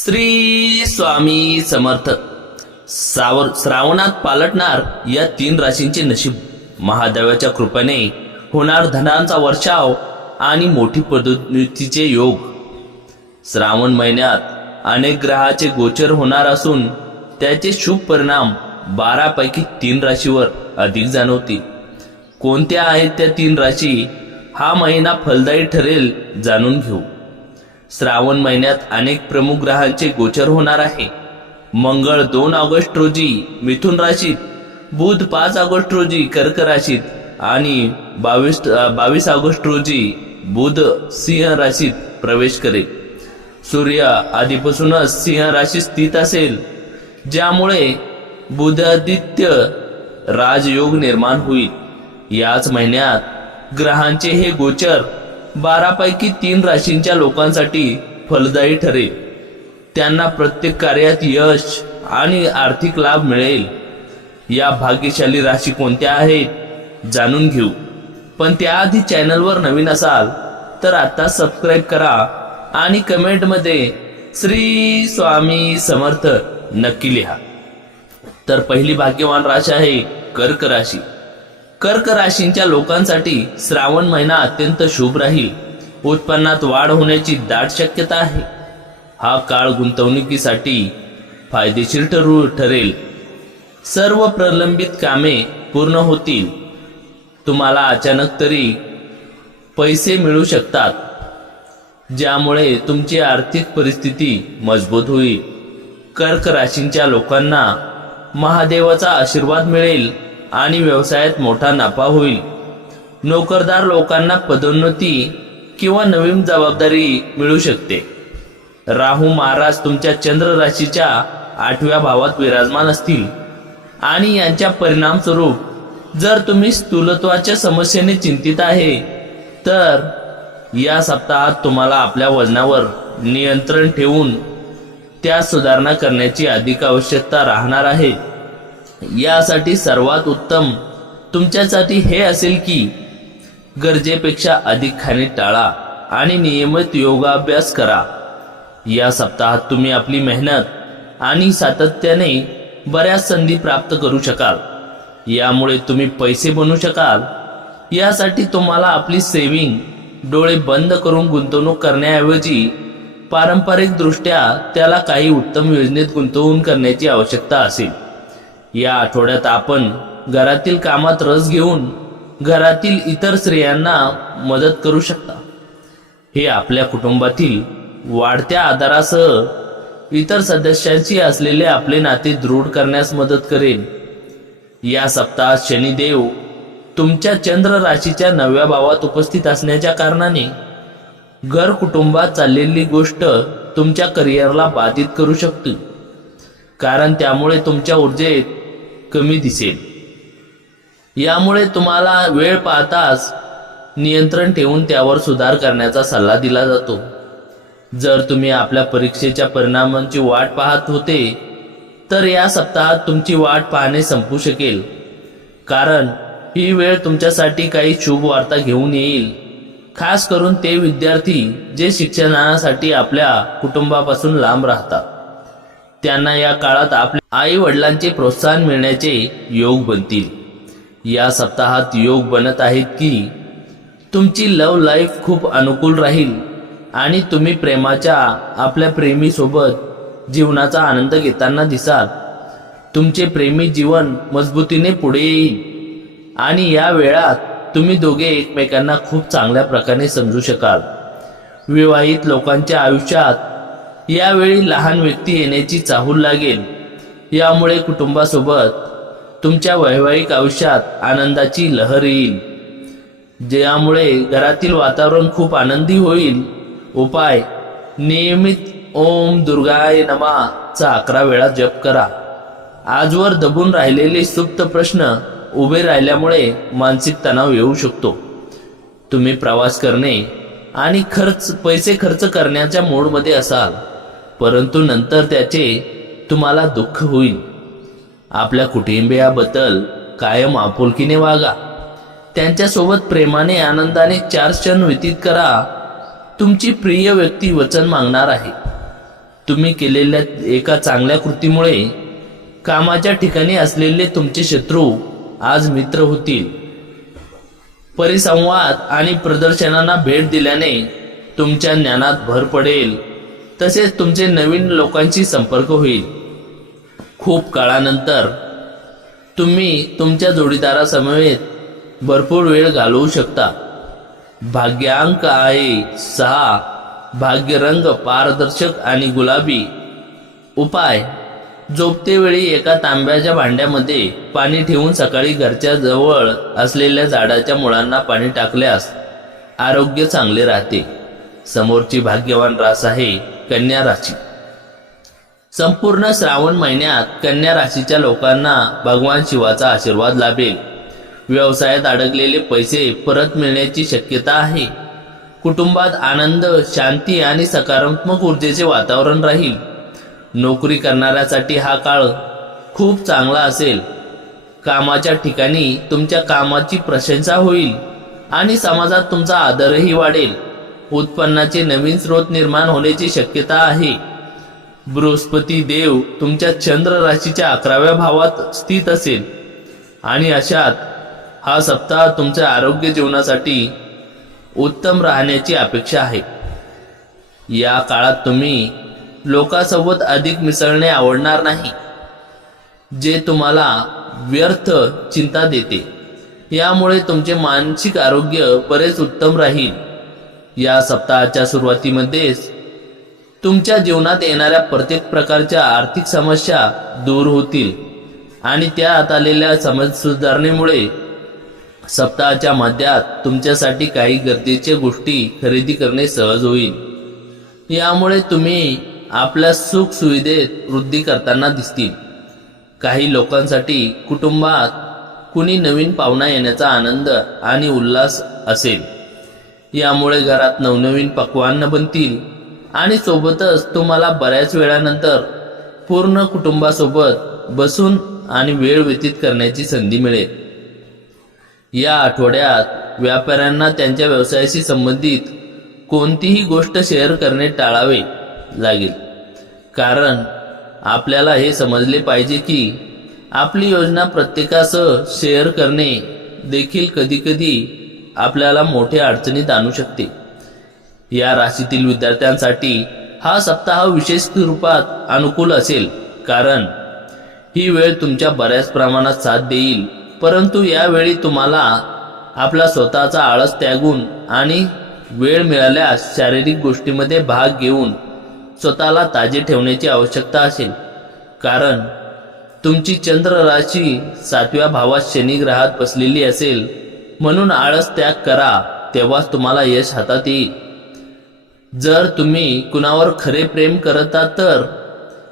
श्री स्वामी समर्थ। श्रावणात पालटणार या 3 राशींचे नशीब। महादेवाच्या कृपेने होणार धनांचा वर्षाव आणि मोठी पदोन्नतीचे योग। श्रावण महिन्यात अनेक ग्रहाचे गोचर होणार असून त्याचे शुभ परिणाम 12 पैकी 3 राशीवर अधिक जाणवतील। कोणत्या आहेत त्या 3 राशी? हा महिना फलदायी ठरेल जाणून घेऊ। श्रावण महिन्यात अनेक प्रमुख ग्रहांचे गोचर होणार आहे। मंगळ 2 ऑगस्ट रोजी मिथुन राशीत, बुध 5 ऑगस्ट रोजी कर्क राशीत आणि 22 ऑगस्ट रोजी बुध सिंह राशीत प्रवेश करेल। सूर्य आधीपासूनच सिंह राशीत स्थित असेल, ज्यामुळे बुधादित्य राजयोग निर्माण होईल। याच महिन्यात ग्रहांचे हे गोचर 12 पैकी 3 राशींच्या लोकांसाठी फलदायी ठरेल। त्यांना प्रत्येक कार्यात यश आणि आर्थिक लाभ मिळेल। या भाग्यशाली राशी कोणत्या आहेत जाणून घेऊ, पण त्याआधी चॅनलवर नवीन असाल तर आता सबस्क्राईब करा आणि कमेंटमध्ये श्री स्वामी समर्थ नक्की लिहा। तर पहिली भाग्यवान राशी आहे कर्क राशी। कर्क राशींच्या लोकांसाठी श्रावण महिना अत्यंत शुभ राहील। उत्पन्नात वाढ होण्याची दाट शक्यता आहे। हा काळ गुंतवणुकीसाठी फायदेशीर ठरेल। सर्व प्रलंबित कामे पूर्ण होतील। तुम्हाला अचानक तरी पैसे मिळू शकतात, ज्यामुळे तुमची आर्थिक परिस्थिती मजबूत होईल। कर्क राशींच्या लोकांना महादेवाचा आशीर्वाद मिळेल आणि व्यवसायात मोठा नफा होईल। नोकरदार लोकांना पदोन्नती किंवा नवीन जबाबदारी मिळू शकते। राहू महाराज तुमच्या चंद्र राशीच्या 8व्या भावात विराजमान असतील आणि यांच्या परिणाम स्वरूप जर तुम्ही स्थूलत्वाच्या समस्येने चिंतित आहे तर या सप्ताहात तुम्हाला आपल्या वजनावर नियंत्रण ठेवून त्यात सुधारणा करण्याची अधिक आवश्यकता राहणार आहे। यासाठी सर्वात उत्तम तुमच्यासाठी हे असेल की गरजेपेक्षा अधिक खाणे टाळा आणि नियमित योगाभ्यास करा। या सप्ताहात तुम्ही आपली मेहनत आणि सातत्याने बऱ्याच संधी प्राप्त करू शकाल। यामुळे तुम्ही पैसे बनवू शकाल। यासाठी तुम्हाला आपली सेविंग डोळे बंद करून गुंतवणूक करण्याऐवजी पारंपरिक दृष्ट्या त्याला काही उत्तम योजनेत गुंतवणूक करण्याची आवश्यकता असेल। या आठवड्यात आपण घरातील कामात रस घेऊन घरातील इतर स्त्रियांना मदत करू शकता। हे आपल्या कुटुंबातील वाढत्या आधारासह इतर सदस्यांशी असलेले आपले नाते दृढ करण्यास मदत करेल। या सप्ताहात शनिदेव तुमच्या चंद्र राशीच्या 9व्या भावात उपस्थित असण्याच्या कारणाने घर कुटुंबात चाललेली गोष्ट तुमच्या करिअरला बाधित करू शकते, कारण त्यामुळे तुमच्या ऊर्जेत कमी दिसेल। यामुळे तुम्हाला वेळ पाहताच नियंत्रण ठेवून त्यावर सुधार करण्याचा सल्ला दिला जातो। जर तुम्ही आपल्या परीक्षेच्या परिणामांची वाट पाहत होते तर या सप्ताहात तुमची वाट पाहणे संपू शकेल, कारण ही वेळ तुमच्यासाठी काही शुभ वार्ता घेऊन येईल। खास करून ते विद्यार्थी जे शिक्षणासाठी आपल्या कुटुंबापासून लांब राहतात, त्यांना या काळात आपल्या आई वडिलांचे प्रोत्साहन मिळण्याचे योग बनतील। या सप्ताहात योग बनत आहेत की तुमची लव्ह लाईफ खूप अनुकूल राहील आणि तुम्ही प्रेमाच्या आपल्या प्रेमी सोबत जीवनाचा आनंद घेताना दिसाल। तुमचे प्रेमी जीवन मजबूतीने पुढे येईल आणि या वेळात तुम्ही दोघे एकमेकांना खूप चांगल्या प्रकारे समजू शकाल। विवाहित लोकांच्या आयुष्यात यावेळी लहान व्यक्ती येण्याची चाहूल लागेल। यामुळे कुटुंबासोबत तुमच्या वैवाहिक आयुष्यात आनंदाची लहर येईल, ज्यामुळे घरातील वातावरण खूप आनंदी होईल। उपाय: नियमित ओम दुर्गाय नमः चा 11 वेळा जप करा। आजवर दबून राहिलेले सुप्त प्रश्न उभे राहिल्यामुळे मानसिक तणाव येऊ शकतो। तुम्ही प्रवास करणे आणि पैसे खर्च करण्याच्या मूडमध्ये असाल, परंतु नंतर त्याचे तुम्हाला दुःख होईल। आपल्या कुटुंबियाबद्दल कायम आपुलकीने वागा। त्यांच्यासोबत प्रेमाने आनंदाने 4 क्षण व्यतीत करा। तुमची प्रिय व्यक्ती वचन मागणार आहे। तुम्ही केलेल्या एका चांगल्या कृतीमुळे कामाच्या ठिकाणी असलेले तुमचे शत्रू आज मित्र होतील. परिसंवाद आणि प्रदर्शनांना भेट दिल्याने तुमच्या ज्ञानात भर पडेल, तसेच तुमचे नवीन लोकांशी संपर्क होईल. खूप काळानंतर तुम्ही तुमच्या जोडीदारासमवेत भरपूर वेळ घालवू शकता. भाग्यांक आहे 6. भाग्यरंग पारदर्शक आणि गुलाबी. उपाय: झोपतेवेळी एका तांब्याच्या भांड्यामध्ये पाणी ठेवून सकाळी घरच्या जवळ असलेल्या झाडाच्या मुळांना पाणी टाकल्यास आरोग्य चांगले राहते. समोरची भाग्यवान रास आहे कन्या राशी. संपूर्ण श्रावण महिन्यात कन्या राशीच्या लोकांना भगवान शिवाचा आशीर्वाद लाभेल. व्यवसायात अडकलेले पैसे परत मिळण्याची शक्यता आहे. कुटुंबात आनंद, शांती आणि सकारात्मक ऊर्जेचे वातावरण राहील. नोकरी करणाऱ्यासाठी हा काळ खूप चांगला असेल. कामाच्या ठिकाणी तुमच्या कामाची प्रशंसा होईल आणि समाजात तुमचा आदरही वाढेल. उत्पन्नाचे नवीन स्रोत निर्माण होण्याची शक्यता आहे. बृहस्पती देव तुमच्या चंद्र राशीच्या 11व्या भावात स्थित असेल आणि अशात हा सप्ताह तुमच्या आरोग्य जीवनासाठी उत्तम राहण्याची अपेक्षा आहे. या काळात तुम्ही लोकांसोबत अधिक मिसळणे आवडणार नाही, जे तुम्हाला व्यर्थ चिंता देते. यामुळे तुमचे मानसिक आरोग्य बरेच उत्तम राहील. या सप्ताहाच्या सुरुवातीमध्येच तुमच्या जीवनात येणाऱ्या प्रत्येक प्रकारच्या आर्थिक समस्या दूर होतील आणि त्यात आलेल्या सुधारणेमुळे सप्ताहाच्या मध्यात तुमच्यासाठी काही गरजेच्या गोष्टी खरेदी करणे सहज होईल. यामुळे तुम्ही आपल्या सुख सुविधेत वृद्धी करताना दिसतील. काही लोकांसाठी कुटुंबात कुणी नवीन पाहुणा येण्याचा आनंद आणि उल्हास असेल. यामुळे घरात नवनवीन पक्वान्न बनतील आणि सोबतच तुम्हाला बऱ्याच वेळानंतर पूर्ण कुटुंबासोबत बसून आणि वेळ व्यतीत करण्याची संधी मिळेल. या आठवड्यात व्यापाऱ्यांना त्यांच्या व्यवसायाशी संबंधित कोणतीही गोष्ट शेअर करणे टाळावे लागेल, कारण आपल्याला हे समजले पाहिजे की आपली योजना प्रत्येकासह शेअर करणे देखील कधीकधी आपल्याला मोठ्या अडचणीत आणू शकते. या राशीतील विद्यार्थ्यांसाठी हा सप्ताह विशेष रूपात अनुकूल असेल, कारण ही वेळ तुमच्या बऱ्याच प्रमाणात साथ देईल. परंतु यावेळी तुम्हाला आपला स्वतःचा आळस त्यागून आणि वेळ मिळाल्यास शारीरिक गोष्टींमध्ये भाग घेऊन स्वतःला ताजे ठेवण्याची आवश्यकता असेल, कारण तुमची चंद्र राशी 7व्या भावात शनी ग्रहात बसलेली असेल. म्हणून आळस त्याग करा, तेव्हाच तुम्हाला यश हातात येईल. जर तुम्ही कुणावर खरे प्रेम करता तर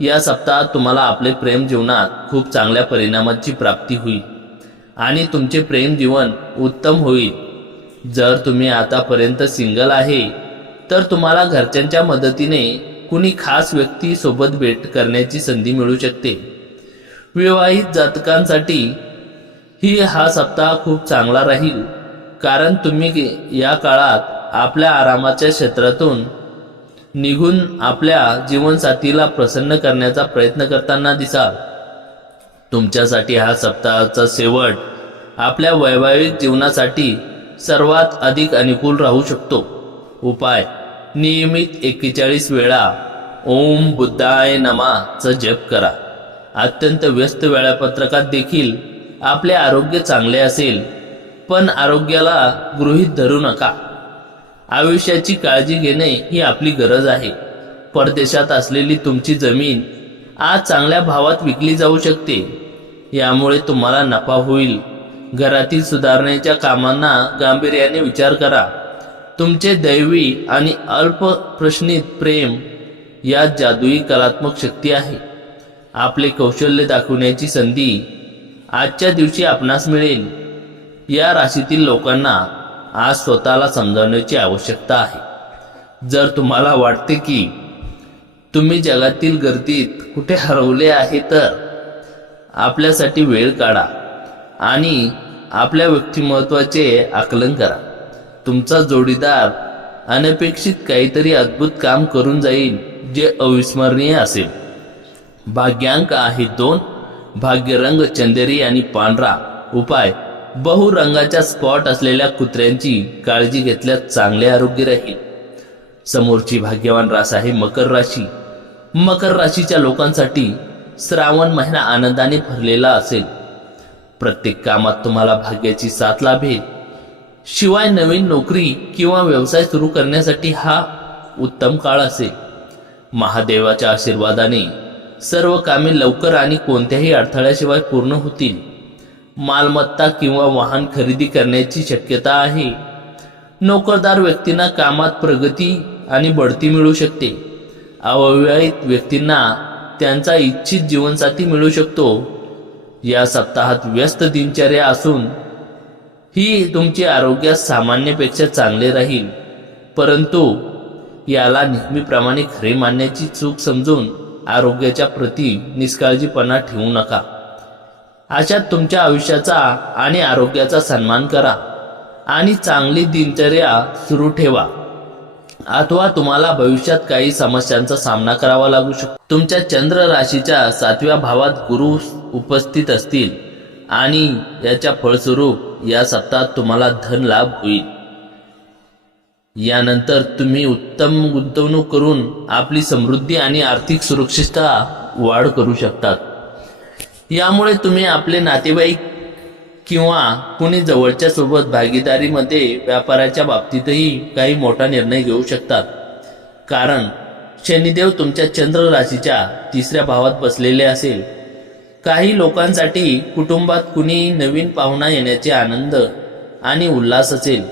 या सप्ताहात तुम्हाला आपले प्रेम जीवनात खूप चांगल्या परिणामाची प्राप्ती होईल आणि तुमचे प्रेम जीवन उत्तम होईल. जर तुम्ही आतापर्यंत सिंगल आहे तर तुम्हाला घरच्यांच्या मदतीने कुणी खास व्यक्ती सोबत भेट करण्याची संधी मिळू शकते. विवाहित जातकांसाठी हा सप्ताह खूप चांगला राहील, कारण तुम्ही या काळात आपल्या आरामाच्या क्षेत्रातून निघून आपल्या जीवनसाथीला प्रसन्न करण्याचा प्रयत्न करताना दिसाल. तुमच्यासाठी हा सप्ताहाचा शेवट आपल्या वैवाहिक जीवनासाठी सर्वात अधिक अनुकूल राहू शकतो. उपाय: नियमित 41 वेळा ओम बुद्धाय नमःचा जप करा. अत्यंत व्यस्त वेळापत्रकात देखील आपले आरोग्य चांगले असेल, पण आरोग्याला गृहीत धरू नका. आयुष्याची काळजी घेणे ही आपली गरज आहे. परदेशात असलेली तुमची जमीन आज चांगल्या भावात विकली जाऊ शकते, यामुळे तुम्हाला नफा होईल. घरातील सुधारण्याच्या कामांना गांभीर्याने विचार करा. तुमचे दैवी आणि अल्प प्रश्नित प्रेम यात जादुई कलात्मक शक्ती आहे. आपले कौशल्य दाखवण्याची संधी आजच्या दिवशी आपणास मिळेल. या राशीतील लोकांना आज स्वतःला समजावण्याची आवश्यकता आहे. जर तुम्हाला वाटते की तुम्ही जगातील गर्दीत कुठे हरवले आहे तर आपल्यासाठी वेळ काढा आणि आपल्या व्यक्तिमत्वाचे आकलन करा. तुमचा जोडीदार अनपेक्षित काहीतरी अद्भुत काम करून जाईल जे अविस्मरणीय असेल. भाग्यांक आहे 2. भाग्यरंग चंदेरी आणि पांढरा. उपाय: बहुरंगाच्या स्पॉट असलेल्या कुत्र्यांची काळजी घेतल्यास चांगले आरोग्य राहील. समोरची भाग्यवान रास आहे मकर राशी. मकर राशीच्या लोकांसाठी श्रावण महिना आनंदाने भरलेला असेल. प्रत्येक कामात तुम्हाला भाग्याची साथ लाभेल. शिवाय नवीन नोकरी किंवा व्यवसाय सुरू करण्यासाठी हा उत्तम काळ असेल. महादेवाच्या आशीर्वादाने सर्व कामे लवकर आणि कोणत्याही अडथळ्याशिवाय पूर्ण होतील. मालमत्ता किंवा वाहन खरेदी करण्याची शक्यता आहे. नोकरदार व्यक्तींना कामात प्रगती आणि बढती मिळू शकते. अविवाहित व्यक्तींना त्यांचा इच्छित जीवनसाथी मिळू शकतो. या सप्ताहात व्यस्त दिनचर्या असून ही तुमचे आरोग्य सामान्यपेक्षा चांगले राहील. परंतु याला नेहमीप्रमाणे खरे मानण्याची चूक समजून आरोग्याच्या प्रती निष्काळजीपणा ठेवू नका. अशात तुमच्या आयुष्याचा आणि आरोग्याचा सन्मान करा आणि चांगली दिनचर्या सुरू ठेवा. अथवा तुम्हाला भविष्यात काही समस्यांचा सामना करावा लागू शकतो. तुमच्या चंद्र राशीच्या 7व्या भावात गुरु उपस्थित असतील आणि याच्या फळस्वरूप या सप्ताहात तुम्हाला धन लाभ होईल. यानंतर तुम्ही उत्तम गुंतवणूक करून आपली समृद्धी आणि आर्थिक सुरक्षितता वाढ करू शकतात. यामुळे तुम्ही आपले नातेवाईक किंवा कुणी जवळच्या सोबत भागीदारीमध्ये व्यापाराच्या बाबतीतही काही मोठा निर्णय घेऊ शकतात. कारण शनिदेव तुमच्या चंद्र राशीच्या 3ऱ्या भावात बसलेले असेल. काही लोकांसाठी कुटुंबात कुणी नवीन पाहुणा येण्याचे आनंद आणि उल्हास असेल.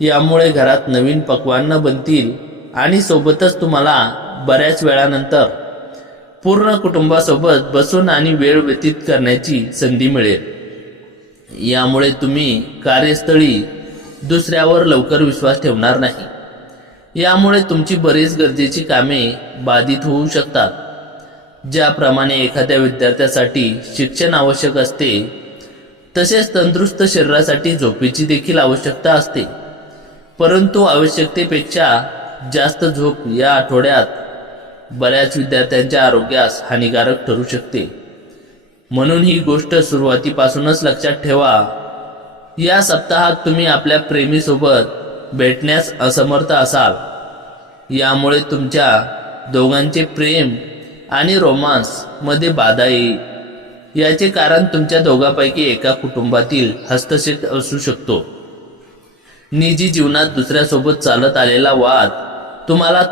यामुळे घरात नवीन पक्वान्न बनतील आणि सोबतच तुम्हाला बऱ्याच वेळानंतर पूर्ण कुटुंबासोबत बसून आणि वेळ व्यतीत करण्याची संधी मिळेल. यामुळे तुम्ही कार्यस्थळी दुसऱ्यावर लवकर विश्वास ठेवणार नाही. यामुळे तुमची बरीच गरजेची कामे बाधित होऊ शकतात. ज्याप्रमाणे एखाद्या विद्यार्थ्यासाठी शिक्षण आवश्यक असते, तसेच तंदुरुस्त शरीरासाठी झोपेची देखील आवश्यकता असते. परंतु आवश्यकतेपेक्षा जास्त झोप या आठवड्यात बऱ्याच विद्यार्थ्यांच्या आरोग्यास हानिकारक ठरू शकते. म्हणून ही गोष्ट सुरुवातीपासूनच लक्षात ठेवा. या सप्ताहात तुम्ही आपल्या प्रेमीसोबत भेटण्यास असमर्थ असाल. यामुळे तुमच्या दोघांचे प्रेम आणि रोमांस मध्ये बाधा येईल. याचे कारण तुमच्या दोघांपैकी एका कुटुंबातील हस्तक्षेप असू शकतो. निजी जीवनात दुसऱ्यासोबत चालत आलेला वाद तुम्हाला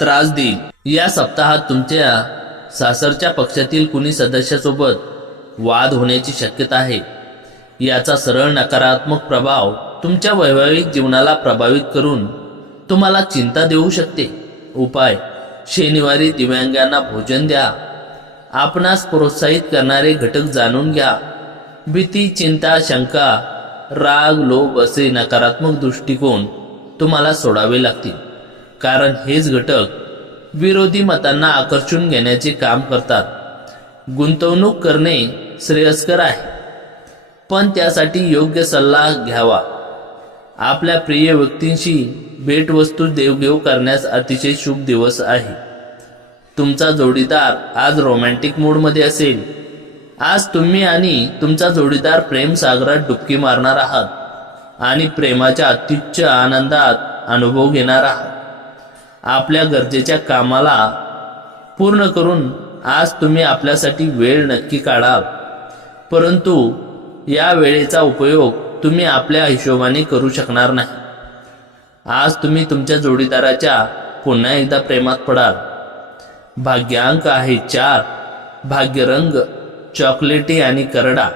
त्रास देईल. या सप्ताहात तुमच्या सासरच्या पक्षातील कुणी सदस्यासोबत वाद होण्याची शक्यता आहे. याचा सरळ नकारात्मक प्रभाव तुमच्या वैवाहिक जीवनाला प्रभावित करून तुम्हाला चिंता देऊ शकते. उपाय: शनिवारी दिव्यांगांना भोजन द्या. आपणास प्रोत्साहित करणारे घटक जाणून घ्या. भीती, चिंता, शंका, राग, लोभ असे नकारात्मक दृष्टिकोन तुम्हाला सोडावे लागतील. कारण हेच घटक विरोधी मतांना आकर्षून घेण्याचे काम करतात. गुंतवणूक करणे श्रेयस्कर आहे, पण त्यासाठी योग्य सल्ला घ्यावा. आपल्या प्रिय व्यक्तींशी भेटवस्तू देवघेव करण्यास अतिशय शुभ दिवस आहे. तुमचा जोडीदार आज रोमॅन्टिक मूडमध्ये असेल. आज तुम्ही आणि तुमचा जोडीदार प्रेम सागरात डुबकी मारणार आहात आणि प्रेमाच्या अत्युच्च आनंदात अनुभव घेणार आहात. आपल्या गरजेच्या कामाला पूर्ण करून आज तुम्ही आपल्यासाठी वेळ नक्की काढाल. परंतु या वेळेचा उपयोग तुम्ही आपल्या हिशोबाने करू शकणार नाही. आज तुम्ही तुमच्या जोडीदाराच्या पुन्हा एकदा प्रेमात पडाल. भाग्यांक आहे 4. भाग्यरंग चॉकलेटी आणि करडा.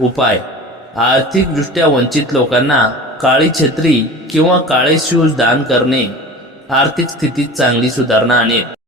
उपाय: आर्थिकदृष्ट्या वंचित लोकांना काळी छत्री किंवा काळे शूज दान करणे आर्थिक स्थितीत चांगली सुधारणा आणेल.